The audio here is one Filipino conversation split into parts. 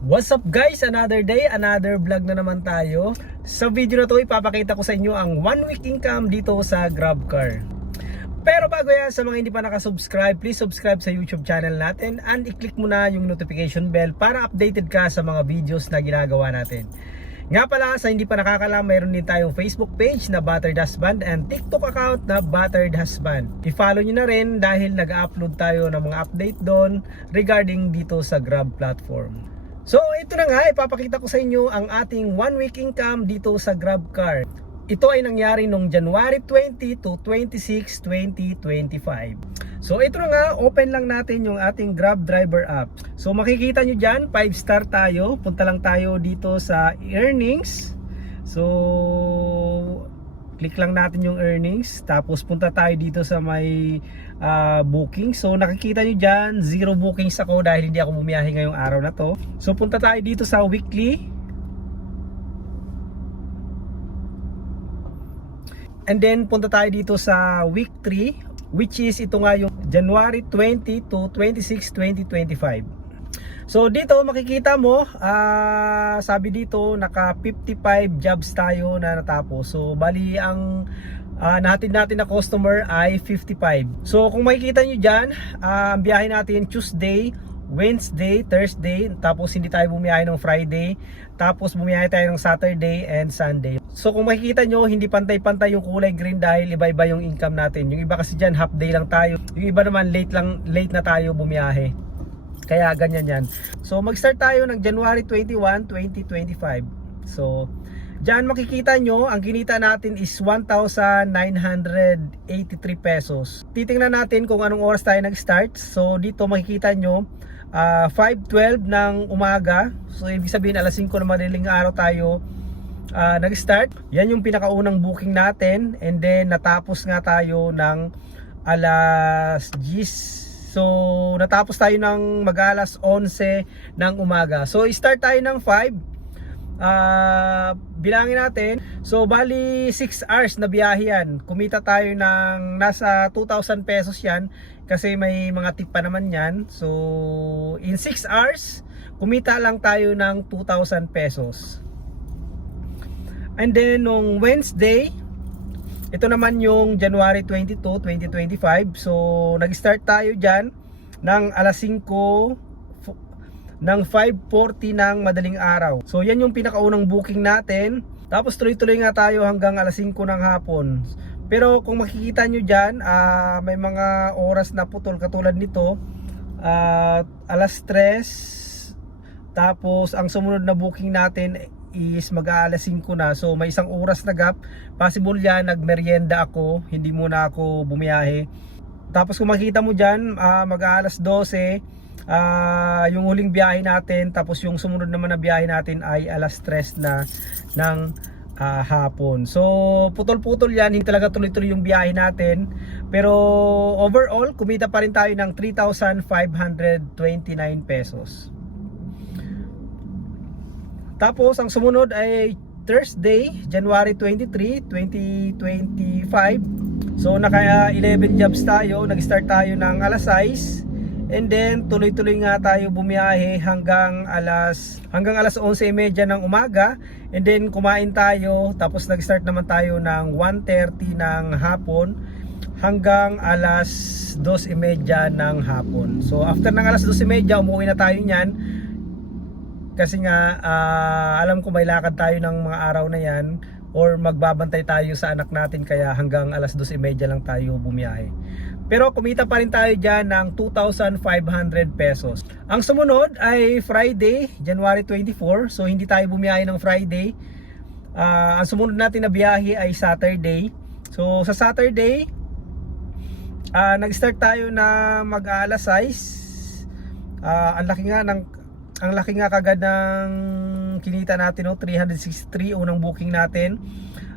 What's up guys? Another day, another vlog na naman tayo. Sa video na to, ipapakita ko sa inyo ang one week income dito sa GrabCar. Pero bago yan, sa mga hindi pa nakasubscribe, please subscribe sa YouTube channel natin and i-click mo na yung notification bell para updated ka sa mga videos na ginagawa natin. Nga pala, sa hindi pa nakakalam, mayroon din tayong Facebook page na Battered Husband and TikTok account na Battered Husband. I-follow nyo na rin dahil nag-upload tayo ng mga update doon regarding dito sa Grab platform. So ito na nga, ipapakita ko sa inyo ang ating one week income dito sa GrabCar. Ito ay nangyari nung January 20 to 26, 2025. So ito na nga, open lang natin yung ating Grab driver app. So makikita nyo dyan, 5 star tayo. Punta lang tayo dito sa earnings. So click lang natin yung earnings. Tapos punta tayo dito sa may ah, booking. So nakikita nyo dyan, zero bookings ako dahil hindi ako bumiyahe ngayong araw na to. So punta tayo dito sa weekly. And then punta tayo dito sa week 3 which is ito nga yung January 20 to 26, 2025. So dito makikita mo, ah, sabi dito naka 55 jobs tayo na natapos. So bali ang ah, natin natin na customer ay 55. So kung makikita nyo dyan, ah, ang biyahe natin Tuesday, Wednesday, Thursday, tapos hindi tayo bumiyahe ng Friday, tapos bumiyahe tayo ng Saturday and Sunday. So kung makikita nyo, hindi pantay-pantay yung kulay green dahil iba-iba yung income natin. Yung iba kasi dyan, half day lang tayo. Yung iba naman, late lang late na tayo bumiyahe. Kaya ganyan yan. So mag-start tayo ng January 21, 2025. So Diyan makikita nyo, ang kinita natin is 1,983 pesos. Titingnan natin kung anong oras tayo nag-start. So dito makikita nyo, ah, 5.12 ng umaga. So ibig sabihin alas 5 na madaling araw tayo ah, nag-start. Yan yung pinakaunang booking natin. And then natapos nga tayo ng alas 10. So natapos tayo ng mag-alas 11 ng umaga. So start tayo ng 5. Ah, bilangin natin. So bali 6 hours na biyahe yan. Kumita tayo ng nasa 2,000 pesos yan kasi may mga tip pa naman yan. So in 6 hours, kumita lang tayo ng 2,000 pesos. And then nung Wednesday, ito naman yung January 22, 2025. So nag-start tayo diyan ng alas 5 fu- ng 5.40 ng madaling araw. So yan yung pinakaunang booking natin. Tapos tuloy-tuloy nga tayo hanggang alas 5 ng hapon. Pero kung makikita nyo dyan, ah, may mga oras na putol katulad nito. Ah, alas 3. Tapos ang sumunod na booking natin is mag-aalas 5 na. So may isang oras na gap. Possible yan, nagmerienda ako. Hindi muna ako bumiyahe. Tapos kung makita mo dyan, ah, mag-aalas 12. Ah, yung huling biyahe natin. Tapos yung sumunod naman na biyahe natin ay alas 3 na ng ah, hapon. So putol-putol yan. Hindi talaga tuloy-tuloy yung biyahe natin. Pero overall, kumita pa rin tayo ng 3,529 pesos. Tapos ang sumunod ay Thursday, January 23, 2025. So naka 11 jobs tayo, nag-start tayo ng alas 6 and then tuloy-tuloy nga tayo bumiyahe hanggang alas hanggang alas 11:30 ng umaga and then kumain tayo tapos nag-start naman tayo ng 1:30 ng hapon hanggang alas 2:30 ng hapon. So after ng alas 2:30 umuwi na tayo niyan kasi nga ah, alam ko may lakad tayo ng mga araw na yan or magbabantay tayo sa anak natin kaya hanggang alas 12.30 lang tayo bumiyahe. Pero kumita pa rin tayo dyan ng 2,500 pesos. Ang sumunod ay Friday, January 24. So hindi tayo bumiyahe ng Friday. Ah, ang sumunod natin na biyahe ay Saturday. So sa Saturday, ah, nag-start tayo na mag-aalas 6. Ah, ang laki nga ng ang laki nga kagad ng kinita natin no 363 unang booking natin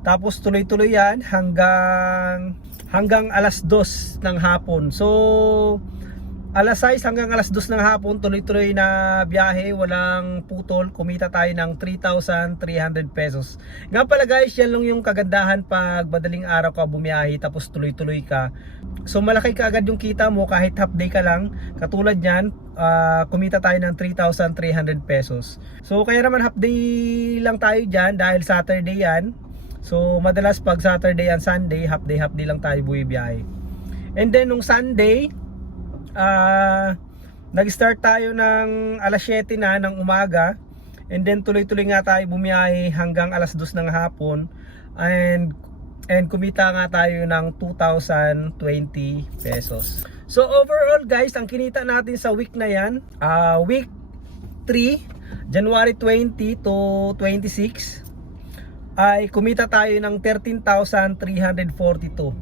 tapos tuloy-tuloy yan hanggang hanggang alas 2 ng hapon so alas 6 hanggang alas 2 ng hapon, tuloy-tuloy na biyahe, walang putol, kumita tayo ng 3,300 pesos. Nga pala guys, yan lang yung kagandahan pag madaling araw ka bumiyahe tapos tuloy-tuloy ka. So malaki ka agad yung kita mo kahit half day ka lang. Katulad niyan, ah, kumita tayo ng 3,300 pesos. So kaya naman half day lang tayo dyan dahil Saturday yan. So madalas pag Saturday and Sunday, half day half day lang tayo bumibiyahe. And then nung Sunday, ah nag-start tayo ng alas 7 na ng umaga and then tuloy-tuloy nga tayo bumiyahe hanggang alas 2 ng hapon and and kumita nga tayo ng 2,020 pesos. So overall guys, ang kinita natin sa week na yan, ah week 3, January 20 to 26 ay kumita tayo ng 13,342.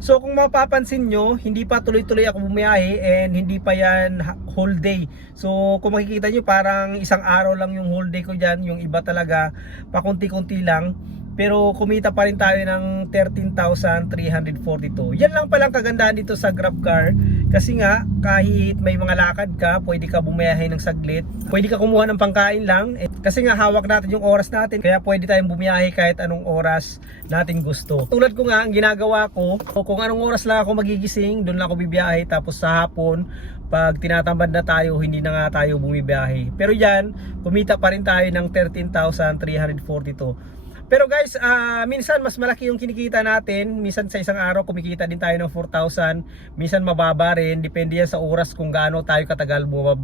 So kung mapapansin nyo, hindi pa tuloy-tuloy ako bumiyahe and hindi pa yan whole day. So kung makikita nyo parang isang araw lang yung whole day ko dyan, yung iba talaga pakunti-kunti lang. Pero kumita pa rin tayo ng 13,342. Yan lang palang kagandahan dito sa GrabCar. Kasi nga, kahit may mga lakad ka, pwede ka bumiyahe ng saglit. Pwede ka kumuha ng pangkain lang. Eh, Kasi nga, hawak natin yung oras natin. Kaya pwede tayong bumiyahe kahit anong oras natin gusto. Tulad ko nga, ang ginagawa ko, o kung anong oras lang ako magigising, doon lang ako bibiyahe. Tapos sa hapon, pag tinatambad na tayo, hindi na nga tayo bumibiyahe. Pero yan, kumita pa rin tayo ng 13,342. Pero guys, ah, minsan mas malaki yung kinikita natin. Minsan sa isang araw kumikita din tayo ng 4,000. Minsan mababa rin. Depende yan sa oras kung gaano tayo katagal bumab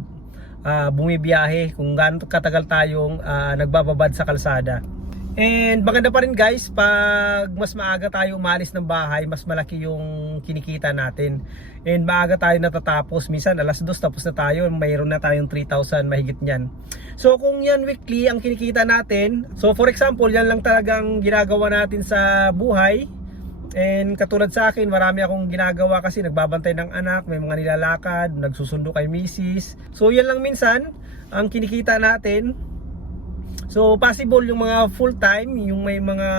ah, bumibiyahe. Kung gaano katagal tayong ah, nagbababad sa kalsada. And maganda pa rin guys, pag mas maaga tayo umalis ng bahay, mas malaki yung kinikita natin. And maaga tayo natatapos, minsan alas 2 tapos na tayo, mayroon na tayong 3,000 mahigit niyan. So kung yan weekly ang kinikita natin, so for example, yan lang talagang ginagawa natin sa buhay. And katulad sa akin, marami akong ginagawa kasi nagbabantay ng anak, may mga nilalakad, nagsusundo kay misis. So yan lang minsan ang kinikita natin. So possible yung mga full time, yung may mga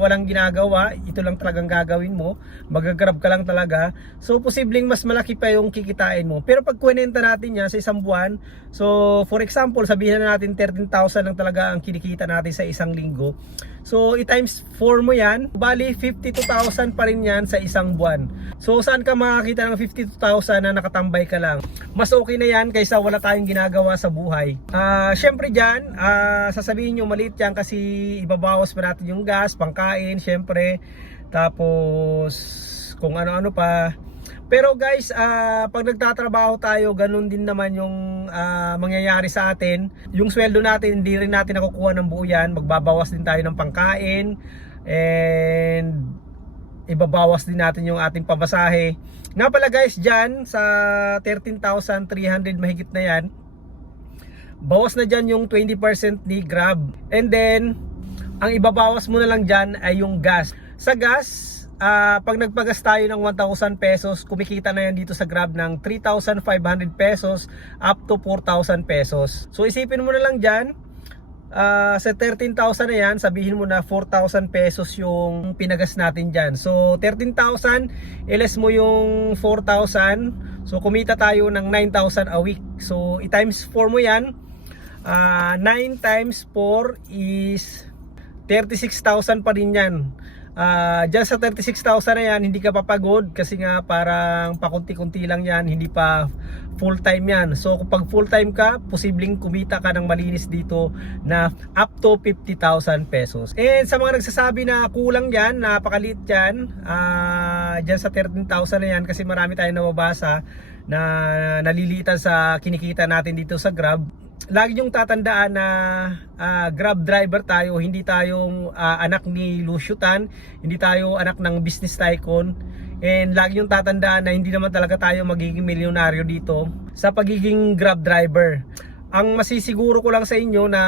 walang ginagawa, ito lang talagang gagawin mo, magagrab ka lang talaga. So posibleng mas malaki pa yung kikitain mo. Pero pag kwenta natin yan sa isang buwan, so for example, sabihin na natin 13,000 lang talaga ang kinikita natin sa isang linggo. So i-times 4 mo yan, bali 52,000 pa rin yan sa isang buwan. So saan ka makakita ng 52,000 na nakatambay ka lang? Mas okay na yan kaysa wala tayong ginagawa sa buhay. Ah, syempre diyan, ah, sasabihin nyo maliit yan kasi ibabawas pa natin yung gas, pangkain, syempre. Tapos kung ano-ano pa. Pero guys, ah, pag nagtatrabaho tayo, ganun din naman yung ah, mangyayari sa atin. Yung sweldo natin, hindi rin natin nakukuha ng buo yan. Magbabawas din tayo ng pangkain. And ibabawas din natin yung ating pamasahe. Nga pala guys, dyan sa 13,300 mahigit na yan, bawas na dyan yung 20% ni Grab. And then, ang ibabawas mo na lang dyan ay yung gas. Sa gas, ah, pag nagpagas tayo ng 1,000 pesos, kumikita na yan dito sa Grab ng 3,500 pesos up to 4,000 pesos. So isipin mo na lang dyan, Ah, sa 13,000 na yan, sabihin mo na 4,000 pesos yung pinagas natin dyan. So, 13,000, iles mo yung 4,000. So, kumita tayo ng 9,000 a week. So, i-times 4 mo yan. Ah, 9 times 4 is 36,000 pa rin yan. Ah, dyan sa 36,000 na yan, hindi ka papagod kasi nga parang pakunti-kunti lang yan, hindi pa full time yan. So kapag full time ka, posibleng kumita ka ng malinis dito na up to 50,000 pesos. And sa mga nagsasabi na kulang yan, napakaliit yan, ah, dyan sa 13,000 na yan kasi marami tayong nababasa na nalilitan sa kinikita natin dito sa Grab lagi yung tatandaan na ah, Grab driver tayo, hindi tayong ah, anak ni Lucio Tan, hindi tayo anak ng business tycoon. And lagi yung tatandaan na hindi naman talaga tayo magiging milyonaryo dito sa pagiging Grab driver. Ang masisiguro ko lang sa inyo na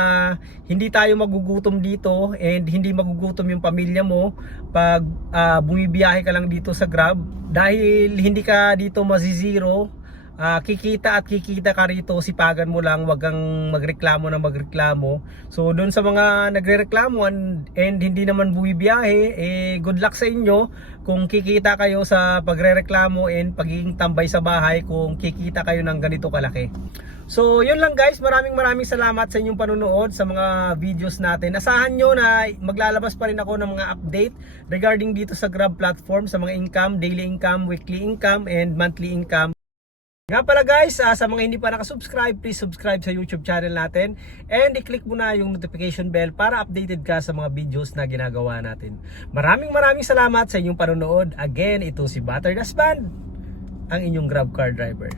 hindi tayo magugutom dito and hindi magugutom yung pamilya mo pag ah, bumibiyahe ka lang dito sa Grab dahil hindi ka dito mazizero ah, kikita at kikita ka rito, sipagan mo lang, wag kang magreklamo na magreklamo. So doon sa mga nagrereklamo and, and hindi naman buwibiyahe, eh good luck sa inyo kung kikita kayo sa pagrereklamo and pagiging tambay sa bahay kung kikita kayo ng ganito kalaki. So yun lang guys, maraming maraming salamat sa inyong panunood sa mga videos natin. Asahan nyo na maglalabas pa rin ako ng mga update regarding dito sa Grab platform sa mga income, daily income, weekly income, and monthly income. Nga pala guys, ah, sa mga hindi pa nakasubscribe, please subscribe sa YouTube channel natin and i-click mo na yung notification bell para updated ka sa mga videos na ginagawa natin. Maraming maraming salamat sa inyong panonood. Again, ito si Butter Daspan, ang inyong Grab car driver.